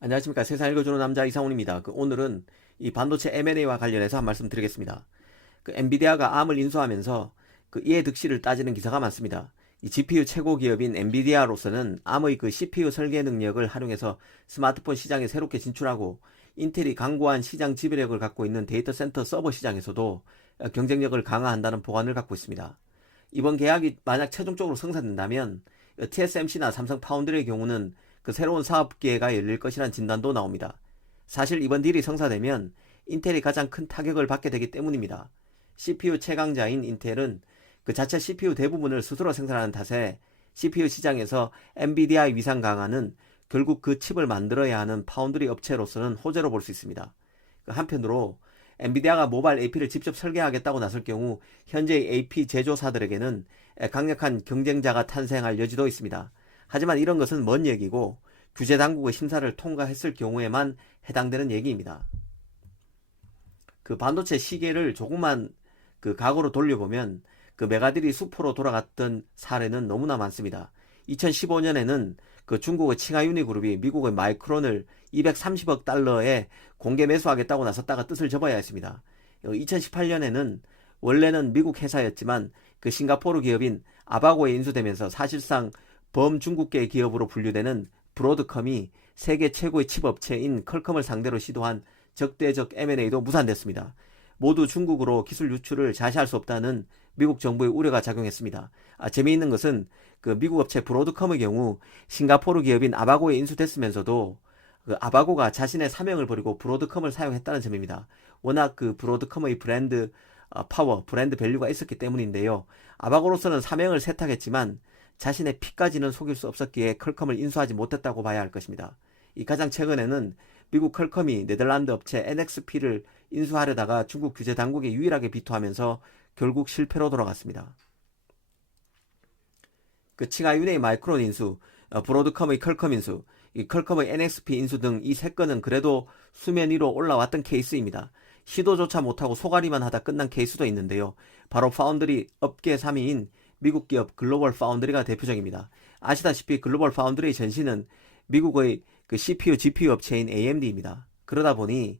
안녕하십니까. 세상 읽어주는 남자 이상훈입니다. 오늘은 이 반도체 M&A와 관련해서 한 말씀 드리겠습니다. 엔비디아가 ARM을 인수하면서 이해 득실을 따지는 기사가 많습니다. 이 GPU 최고 기업인 엔비디아로서는 ARM의 CPU 설계 능력을 활용해서 스마트폰 시장에 새롭게 진출하고 인텔이 강고한 시장 지배력을 갖고 있는 데이터 센터 서버 시장에서도 경쟁력을 강화한다는 보관을 갖고 있습니다. 이번 계약이 만약 최종적으로 성사된다면 TSMC나 삼성 파운드리의 경우는 새로운 사업 기회가 열릴 것이라는 진단도 나옵니다. 사실 이번 딜이 성사되면 인텔이 가장 큰 타격을 받게 되기 때문입니다. CPU 최강자인 인텔은 자체 CPU 대부분을 스스로 생산하는 탓에 CPU 시장에서 엔비디아의 위상 강화는 결국 그 칩을 만들어야 하는 파운드리 업체로서는 호재로 볼 수 있습니다. 한편으로 엔비디아가 모바일 AP를 직접 설계하겠다고 나설 경우 현재의 AP 제조사들에게는 강력한 경쟁자가 탄생할 여지도 있습니다. 하지만 이런 것은 먼 얘기고 규제 당국의 심사를 통과했을 경우에만 해당되는 얘기입니다. 반도체 시계를 조금만 과거로 돌려보면 메가딜이 수포로 돌아갔던 사례는 너무나 많습니다. 2015년에는 중국의 칭하유니 그룹이 미국의 마이크론을 230억 달러에 공개 매수하겠다고 나섰다가 뜻을 접어야 했습니다. 2018년에는 원래는 미국 회사였지만 싱가포르 기업인 아바고에 인수되면서 사실상 범중국계 기업으로 분류되는 브로드컴이 세계 최고의 칩 업체인 퀄컴을 상대로 시도한 적대적 M&A도 무산됐습니다. 모두 중국으로 기술 유출을 자시할 수 없다는 미국 정부의 우려가 작용했습니다. 재미있는 것은 미국 업체 브로드컴의 경우 싱가포르 기업인 아바고에 인수됐으면서도 아바고가 자신의 사명을 버리고 브로드컴을 사용했다는 점입니다. 워낙 브로드컴의 브랜드 파워, 브랜드 밸류가 있었기 때문인데요. 아바고로서는 사명을 세탁했지만 자신의 피까지는 속일 수 없었기에 퀄컴을 인수하지 못했다고 봐야 할 것입니다. 가장 최근에는 미국 퀄컴이 네덜란드 업체 NXP를 인수하려다가 중국 규제 당국에 유일하게 비토하면서 결국 실패로 돌아갔습니다. 칭하윤의 마이크론 인수, 브로드컴의 퀄컴 인수, 퀄컴의 NXP 인수 등 이 세 건은 그래도 수면 위로 올라왔던 케이스입니다. 시도조차 못하고 소가리만 하다 끝난 케이스도 있는데요. 바로 파운드리 업계 3위인 미국 기업 글로벌 파운드리가 대표적입니다. 아시다시피 글로벌 파운드리의 전신은 미국의 CPU, GPU 업체인 AMD입니다. 그러다 보니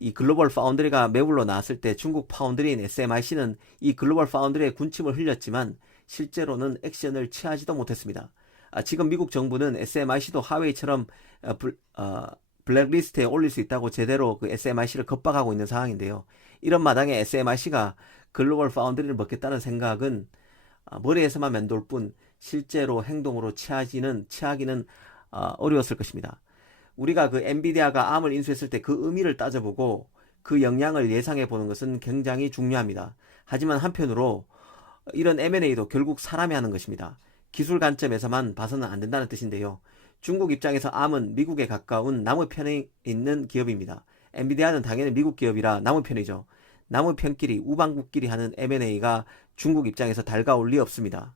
이 글로벌 파운드리가 매물로 나왔을 때 중국 파운드리인 SMIC는 이 글로벌 파운드리의 군침을 흘렸지만 실제로는 액션을 취하지도 못했습니다. 지금 미국 정부는 SMIC도 하웨이처럼 블랙리스트에 올릴 수 있다고 제대로 SMIC를 겁박하고 있는 상황인데요. 이런 마당에 SMIC가 글로벌 파운드리를 먹겠다는 생각은 머리에서만 맴돌 뿐 실제로 행동으로 취하기는 어려웠을 것입니다. 우리가 엔비디아가 ARM을 인수했을 때 의미를 따져보고 그 영향을 예상해 보는 것은 굉장히 중요합니다. 하지만 한편으로 이런 M&A도 결국 사람이 하는 것입니다. 기술 관점에서만 봐서는 안 된다는 뜻인데요. 중국 입장에서 ARM은 미국에 가까운 나무 편에 있는 기업입니다. 엔비디아는 당연히 미국 기업이라 나무 편이죠. 나무 편끼리 우방국끼리 하는 M&A가 중국 입장에서 달가올 리 없습니다.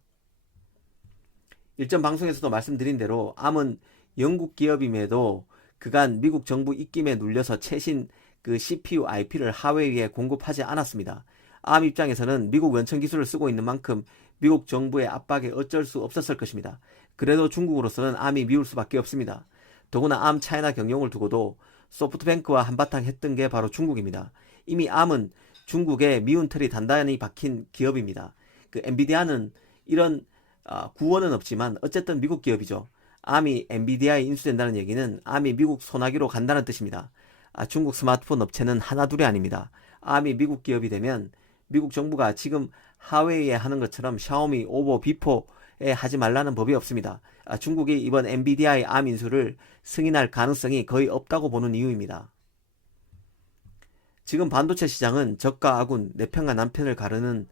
일전 방송에서도 말씀드린 대로 ARM은 영국 기업임에도 그간 미국 정부 입김에 눌려서 최신 CPU IP를 하웨이에 공급하지 않았습니다. ARM 입장에서는 미국 원천 기술을 쓰고 있는 만큼 미국 정부의 압박에 어쩔 수 없었을 것입니다. 그래도 중국으로서는 ARM이 미울 수밖에 없습니다. 더구나 ARM 차이나 경영을 두고도 소프트뱅크와 한바탕 했던 게 바로 중국입니다. 이미 ARM은 중국에 미운 털이 단단히 박힌 기업입니다. 엔비디아는 이런 구원은 없지만 어쨌든 미국 기업이죠. ARM이 엔비디아에 인수된다는 얘기는 ARM이 미국 소나기로 간다는 뜻입니다. 중국 스마트폰 업체는 하나둘이 아닙니다. ARM이 미국 기업이 되면 미국 정부가 지금 하웨이에 하는 것처럼 샤오미, 오보, 비포에 하지 말라는 법이 없습니다. 중국이 이번 엔비디아의 ARM 인수를 승인할 가능성이 거의 없다고 보는 이유입니다. 지금 반도체 시장은 적과 아군, 내편과 남편을 가르는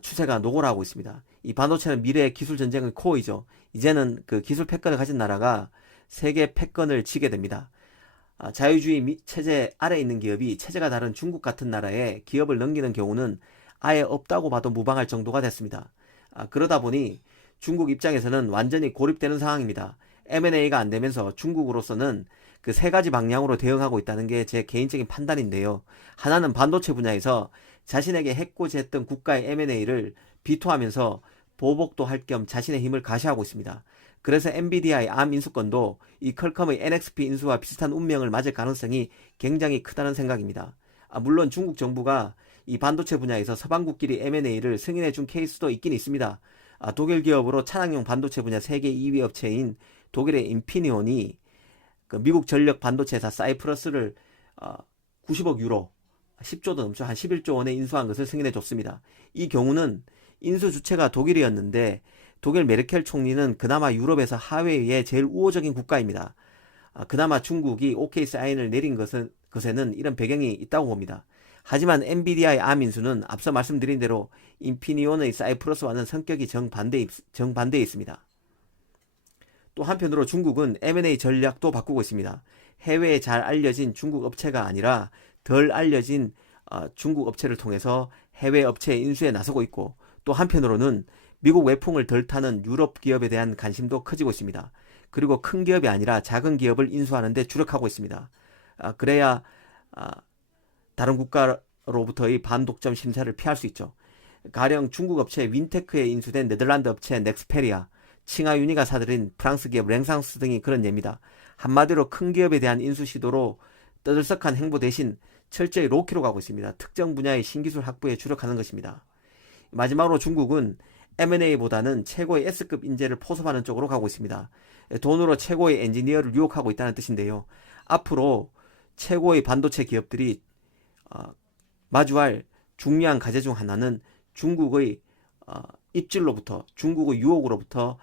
추세가 노골화하고 있습니다. 이 반도체는 미래의 기술 전쟁의 코어이죠. 이제는 기술 패권을 가진 나라가 세계 패권을 쥐게 됩니다. 자유주의 체제 아래에 있는 기업이 체제가 다른 중국 같은 나라에 기업을 넘기는 경우는 아예 없다고 봐도 무방할 정도가 됐습니다. 그러다 보니 중국 입장에서는 완전히 고립되는 상황입니다. M&A가 안 되면서 중국으로서는 세 가지 방향으로 대응하고 있다는 게 제 개인적인 판단인데요. 하나는 반도체 분야에서 자신에게 해코지했던 국가의 M&A를 비토하면서 보복도 할 겸 자신의 힘을 가시하고 있습니다. 그래서 엔비디아의 암 인수권도 이 퀄컴의 NXP 인수와 비슷한 운명을 맞을 가능성이 굉장히 크다는 생각입니다. 물론 중국 정부가 이 반도체 분야에서 서방국끼리 M&A를 승인해 준 케이스도 있긴 있습니다. 독일 기업으로 차량용 반도체 분야 세계 2위 업체인 독일의 인피니온이 그 미국 전력 반도체사 사이프러스를 90억 유로, 10조도 넘죠. 한 11조 원에 인수한 것을 승인해 줬습니다. 이 경우는 인수 주체가 독일이었는데 독일 메르켈 총리는 그나마 유럽에서 하회의 제일 우호적인 국가입니다. 그나마 중국이 OK 사인을 내린 것에는 이런 배경이 있다고 봅니다. 하지만 엔비디아의 암 인수는 앞서 말씀드린 대로 인피니온의 사이프러스와는 성격이 정반대에 있습니다. 또 한편으로 중국은 M&A 전략도 바꾸고 있습니다. 해외에 잘 알려진 중국 업체가 아니라 덜 알려진 중국 업체를 통해서 해외 업체 인수에 나서고 있고, 또 한편으로는 미국 외풍을 덜 타는 유럽 기업에 대한 관심도 커지고 있습니다. 그리고 큰 기업이 아니라 작은 기업을 인수하는 데 주력하고 있습니다. 그래야 다른 국가로부터의 반독점 심사를 피할 수 있죠. 가령 중국 업체 윈테크에 인수된 네덜란드 업체 넥스페리아, 칭하유니가 사들인 프랑스 기업 랭상스 등이 그런 예입니다. 한마디로 큰 기업에 대한 인수 시도로 떠들썩한 행보 대신 철저히 로키로 가고 있습니다. 특정 분야의 신기술 확보에 주력하는 것입니다. 마지막으로 중국은 M&A보다는 최고의 S급 인재를 포섭하는 쪽으로 가고 있습니다. 돈으로 최고의 엔지니어를 유혹하고 있다는 뜻인데요. 앞으로 최고의 반도체 기업들이 마주할 중요한 과제 중 하나는 중국의 입질로부터, 중국의 유혹으로부터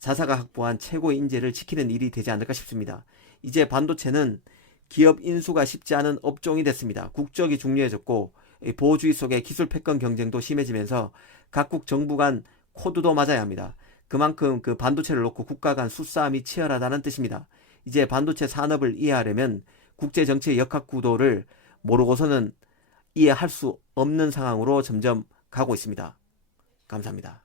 자사가 확보한 최고의 인재를 지키는 일이 되지 않을까 싶습니다. 이제 반도체는 기업 인수가 쉽지 않은 업종이 됐습니다. 국적이 중요해졌고 보호주의 속에 기술 패권 경쟁도 심해지면서 각국 정부 간 코드도 맞아야 합니다. 그만큼 그 반도체를 놓고 국가 간 수싸움이 치열하다는 뜻입니다. 이제 반도체 산업을 이해하려면 국제정치의 역학구도를 모르고서는 이해할 수 없는 상황으로 점점 가고 있습니다. 감사합니다.